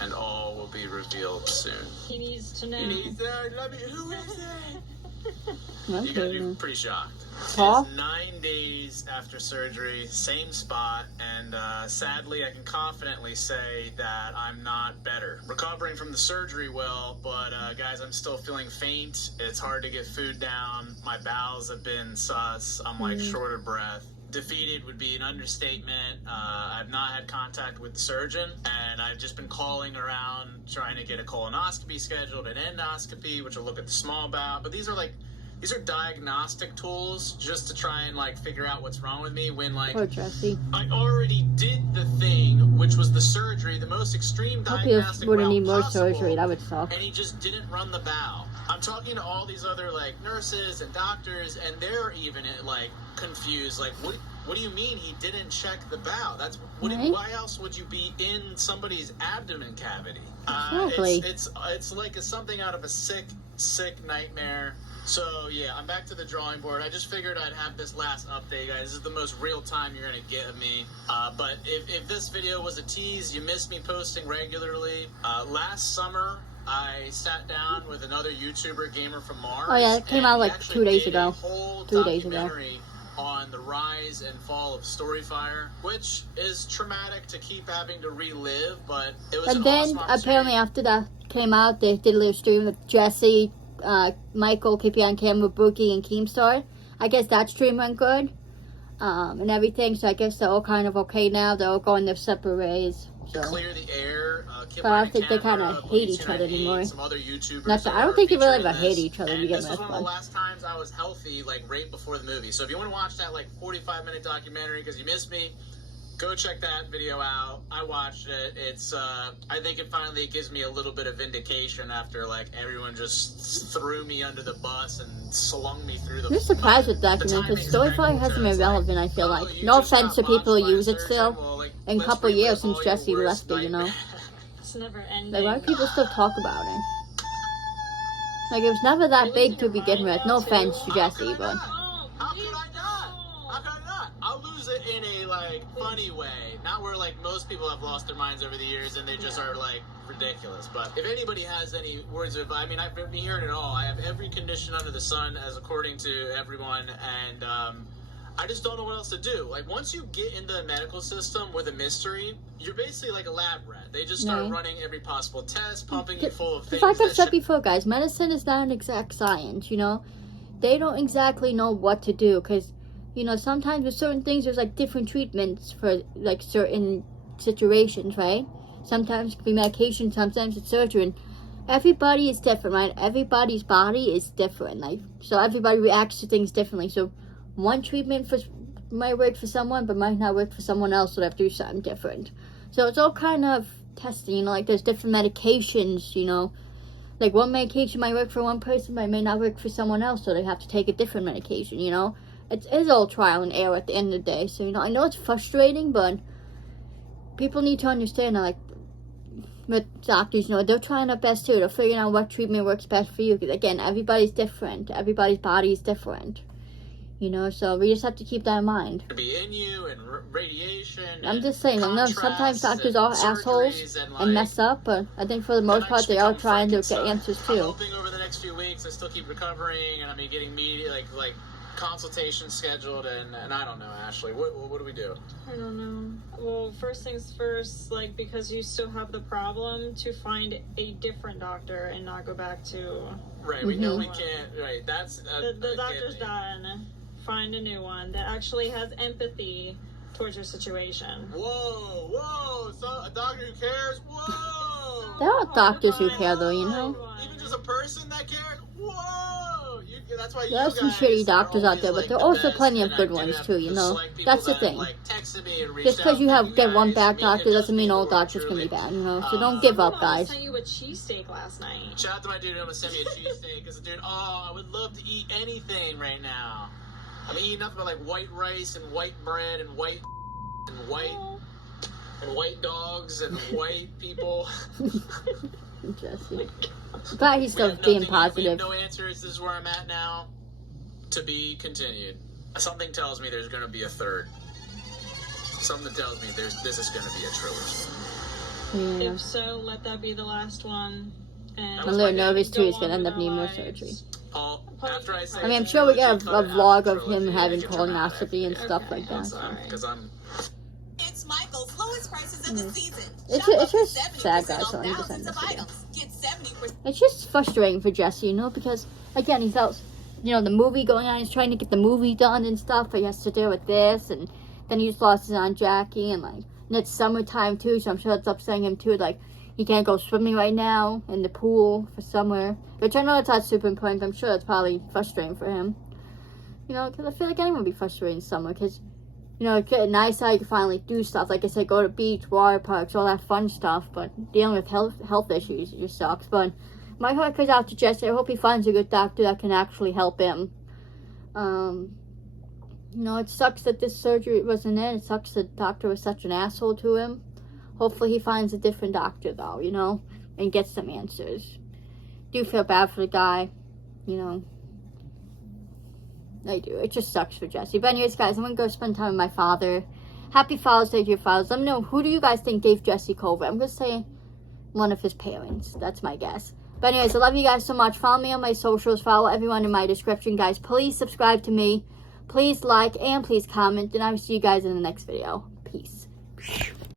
and all will be revealed soon. He needs to know. Let me, who is it? You Okay, guys be then. pretty shocked. Paul? It's 9 days after surgery, same spot, and sadly I can confidently say that I'm not better. Recovering from the surgery well, but guys, I'm still feeling faint. It's hard to get food down. My bowels have been sus. I'm like short of breath. Defeated would be an understatement. I've not had contact with the surgeon, and I've just been calling around trying to get a colonoscopy scheduled, an endoscopy, which will look at the small bowel. But these are diagnostic tools just to try and like figure out what's wrong with me when like Poor Jesse. I already did the thing, which was the surgery, the most extreme Hope he diagnostic wouldn't route need more possible, surgery. That would suck. and he just didn't run the bowel. I'm talking to all these other like nurses and doctors, and they're even like confused. Like, what do you mean he didn't check the bowel? That's Right. why else would you be in somebody's abdomen cavity? Exactly. It's like something out of a sick nightmare. So, yeah, I'm back to the drawing board. I just figured I'd have this last update, guys. This is the most real time you're going to get of me. But if this video was a tease, you missed me posting regularly. Last summer, I sat down with another YouTuber, Gamer from Mars. Oh, yeah, it came out like 2 days ago. 2 days ago. On the rise and fall of Storyfire, which is traumatic to keep having to relive, but it was and then, apparently, after that came out, they did a little stream with Jesse, Michael, KP on camera, Brookie, and Keemstar. I guess that stream went good, and everything, so I guess they're all kind of okay now. They're all going their separate ways. So. Clear the air. But I don't think they kind of hate each other anymore. Some other YouTubers. I don't think they really ever hate each other to begin with. This was one of the last times I was healthy, like right before the movie. So if you want to watch that like 45-minute documentary because you missed me, go check that video out. I watched it. It's I think it finally gives me a little bit of vindication after like everyone just threw me under the bus and slung me through the. I'm surprised with that because Storyfire hasn't been relevant. I feel like no offense to people who use it still. In a couple of years since Jesse left it, you know. It's never ending. Like, why do people still talk about it? Like, it was never that big to begin with. No offense to Jesse, but. How could I not? How could I not? I'll lose it in a, like, funny way. Not where, like, most people have lost their minds over the years and they just are, like, ridiculous. But if anybody has any words of, I mean, I've been hearing it all. I have every condition under the sun, as according to everyone, and, I just don't know what else to do. Like, once you get into the medical system with a mystery, you're basically like a lab rat. They just start running every possible test, pumping you full of things. Like I've said before, guys, medicine is not an exact science, you know? They don't exactly know what to do, because, you know, sometimes with certain things, there's, like, different treatments for, like, certain situations, right? Sometimes it can be medication, sometimes it's surgery, and everybody is different, right? Everybody's body is different, like, so everybody reacts to things differently, so one treatment might work for someone, but might not work for someone else, so they have to do something different. So it's all kind of testing, you know, like there's different medications, you know. Like one medication might work for one person, but it may not work for someone else, so they have to take a different medication, you know. It is all trial and error at the end of the day. So, you know, I know it's frustrating, but people need to understand that, like, with doctors, you know, they're trying their best too. They're figuring out what treatment works best for you. Because, again, everybody's different. Everybody's body is different. You know, so we just have to keep that in mind. To be in you and radiation. I'm just saying, I know sometimes doctors are assholes and mess up, but I think for the most part they are trying to get answers too. I'm hoping over the next few weeks I still keep recovering and I'm getting media like consultations scheduled and I don't know, Ashley. What do we do? I don't know. Well, first things first, like, because you still have the problem, to find a different doctor and not go back to. Right, we know we can't. Right, that's the doctor's done. Find a new one that actually has empathy towards your situation. Whoa, so a doctor who cares? Whoa! There are doctors who care, though, you know. Even just a person that cares? Whoa! That's why there are some shitty doctors out there, but there are also plenty of good ones too, you know. That's the thing. Just because you get one bad doctor doesn't mean all doctors can be bad, you know. So don't give up, guys. I sent you a cheesesteak last night. Shout out to my dude who almost sent me a cheesesteak, because dude, I would love to eat anything right now. I'm eating nothing but like white rice and white bread and white dogs and white people. Interesting. But he's still being positive. No answers. This is where I'm at now. To be continued. Something tells me there's going to be a third. Something tells me this is going to be a trilogy. Yeah. If so, let that be the last one. And I'm a little nervous too. He's going to end up needing more surgery. After I say I mean, I'm sure we get a vlog of him having colonoscopy and stuff like that. It's Michael's lowest prices of the season. It's just sad, guys. So I'm just ending this video. It's just frustrating for Jesse, you know, because again, he's out, you know, the movie going on. He's trying to get the movie done and stuff, but he has to deal with this, and then he just lost his Aunt Jackie, and like, and it's summertime too, so I'm sure that's upsetting him too. Like, he can't go swimming right now in the pool for summer, which I know it's not super important, but I'm sure that's probably frustrating for him. You know, because I feel like anyone would be frustrated in summer, because, you know, it's nice how you can finally do stuff. Like I said, go to beach, water parks, all that fun stuff, but dealing with health issues, it just sucks. But my heart goes out to Jesse. I hope he finds a good doctor that can actually help him. You know, it sucks that this surgery wasn't in. It sucks the doctor was such an asshole to him. Hopefully he finds a different doctor, though, you know, and gets some answers. Do feel bad for the guy, you know. I do. It just sucks for Jesse. But anyways, guys, I'm going to go spend time with my father. Happy Father's Day to your fathers. Let me know, who do you guys think gave Jesse COVID? I'm going to say one of his parents. That's my guess. But anyways, I love you guys so much. Follow me on my socials. Follow everyone in my description, guys. Please subscribe to me. Please like and please comment. And I will see you guys in the next video. Peace.